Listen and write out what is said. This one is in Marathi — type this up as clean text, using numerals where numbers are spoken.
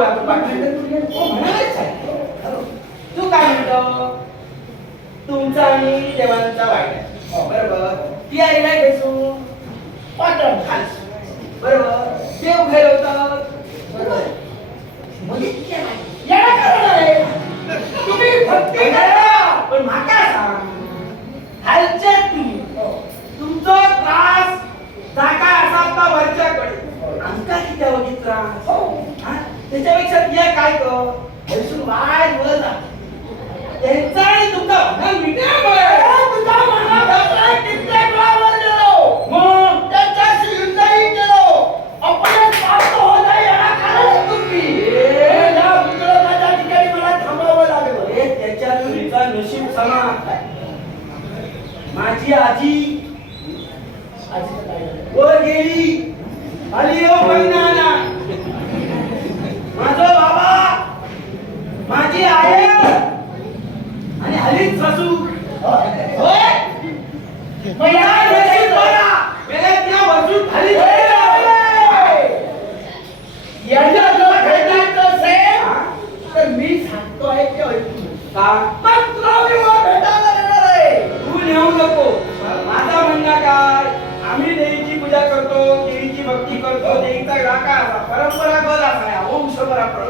आपण म्हणायचं आहे. तू काय म्हणतो? तुमचा आणि देवांचा वाईट बरोबर. ती आई नाही बेसू पाटण खास बरोबर. देव घालवतात बरोबर. तुम्ही भक्ती करा पण माका सांग हालचे तुमचा त्रास जागा असा आता वरच्याकडे आमचा किती होती त्रास त्याच्यापेक्षा तुझ्या काय कर हलसून वाय वर जा त्यांचा आणि तुमचा भांडण मिटल्यामुळे तुझा मनात कित्येक वेळावर गेलो मग त्याच्याशी युद्धही केलो आपण प्राप्त होता येणार कारण तुम्ही या विक्रमाच्या ठिकाणी मला थांबावं लागलं. हे त्याच्या तुझा नशीब समान माझी आजी वर गेली आली हो महिना माझा बाबा माझी आई आणि हलीच सासू होय मला नशीब बघा मेल्या त्या वरतून खाली यांना जर भेटायचं असेल तर मी सांगतोय की ऐकू का पण तुला मी भेटायला येणार आहे. तू नेऊ नको. माझा म्हणणं काय आम्ही देवीची पूजा करतो देवीची भक्ती करतो देवीचा राखा परंपरा बघ असा वंश परंपरा